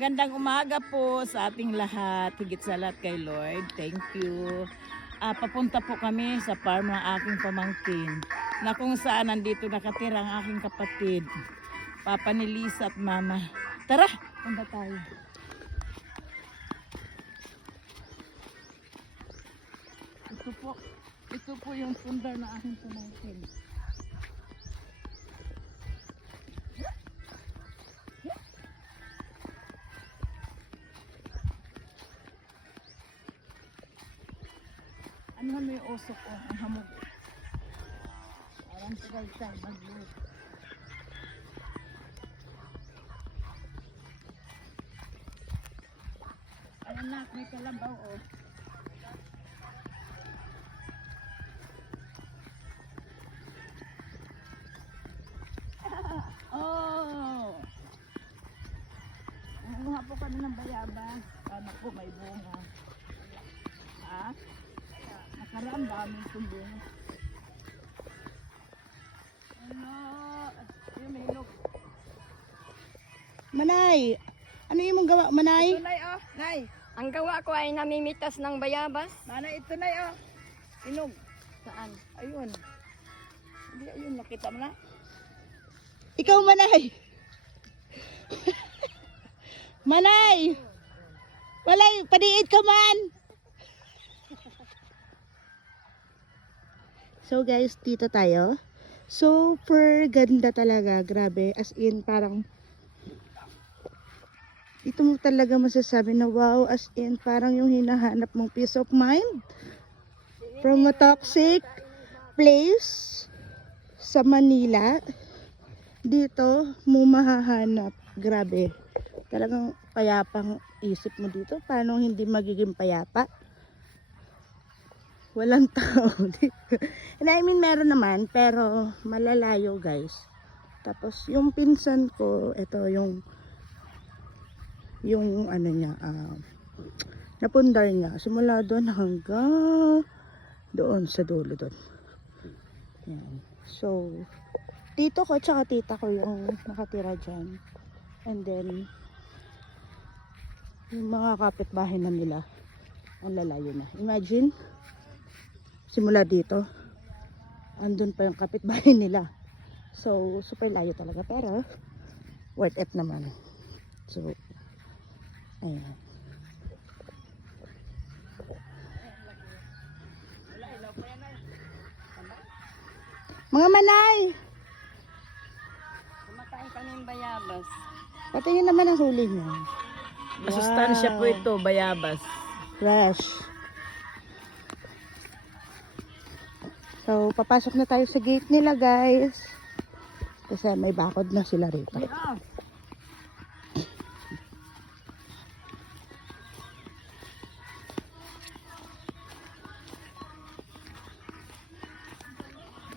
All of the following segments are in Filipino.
Gandang umaga po sa ating lahat, higit sa lahat kay Lord. Thank you. Papunta po kami sa farm ng aking pamangkin na kung saan nandito nakatira ang aking kapatid, Papa ni Lisa at Mama. Tara, punta tayo. Ito po yung pundar na aking pamangkin. Ano mo yung usok ko? Ang hamog. Parang tagal-tagal mag-loot. Ay anak, may kalabaw oh. Oh! Nanguha po kami ng bayabas. Sana po may bunga. Ha? Nakaraan dami itong bunga. Ano? Yung may ilog. Manay, ano yung mong gawa, Manay? Ito, Nay, oh. Nay. Ang gawa ko ay namimitas ng bayabas. Nanay, ito, Nay, oh. Inog. Saan? Ayun. Hindi, ayun. Nakita mo na? Ikaw, Manay. Manay! Walay, padiid ka man! So guys, dito tayo. Super ganda talaga, grabe. As in, parang dito mo talaga masasabi na wow, as in, parang yung hinahanap mong peace of mind from a toxic place sa Manila. Dito mo mahahanap, grabe. Talagang payapang isip mo dito. Paano hindi magiging payapa? Walang tao dito. And I mean, meron naman, pero malalayo guys. Tapos yung pinsan ko, ito yung ano niya, napundar niya. Simula doon hanggang doon sa dulo doon. Yan. So, tito ko tsaka tita ko yung nakatira dyan. And then, yung mga kapitbahay na nila, ang lalayo na. Imagine, simula dito, andun pa yung kapitbahay nila. So, super layo talaga. Pero, worth it naman. So, ayan. Mga Manay! Kumakain kami ng bayabas. Patingin naman ang huli niyo. Masustansya po ito, bayabas. Fresh. So, papasok na tayo sa gate nila, guys. Kasi may bakod na sila rito. Yeah.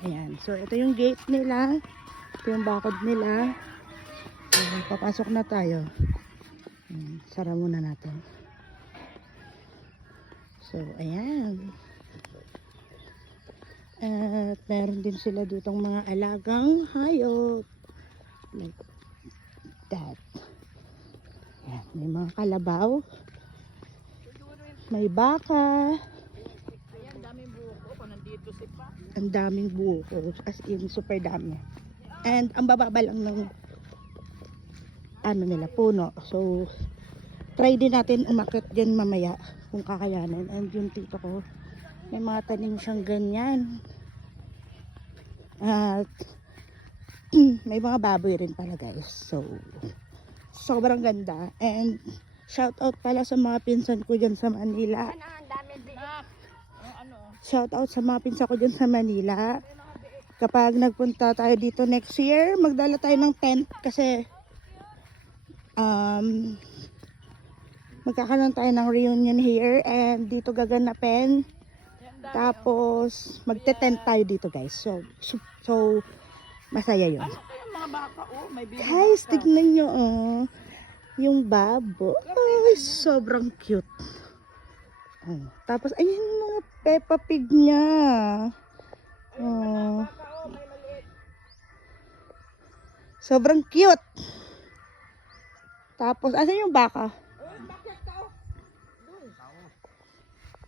Ayan. So, ito yung gate nila. Ito yung bakod nila. So, papasok na tayo. Sara muna natin. So, ayan. At meron din sila ditong mga alagang hayop. Like that. Ayan. May mga kalabaw. May baka. Ayan, daming buko. Kung nandito si Pa. Ang daming buko. As in, super dami. And ang bababa lang ng ano nila, puno. So, try din natin umakyat dyan mamaya kung kakayanin. And yung tito ko, may mga tanim siyang ganyan. At may mga baboy rin pala guys. So, sobrang ganda. And shout out pala sa mga pinsan ko dyan sa Manila. Ano, ang dami biik. Shout out sa mga pinsan ko dyan sa Manila. Kapag nagpunta tayo dito next year, magdala tayo ng tent kasi magkakaroon tayo ng reunion here and dito gaganapin. Tapos magte-tent tayo dito guys. So masaya yun. Ano kaya mga baka? Oh, may baby Guys, baka. tignan nyo yung babo. Ay, sobrang cute. Tapos ayun yung mga Peppa Pig niya. Oh. Sobrang cute. Tapos, asan yung baka?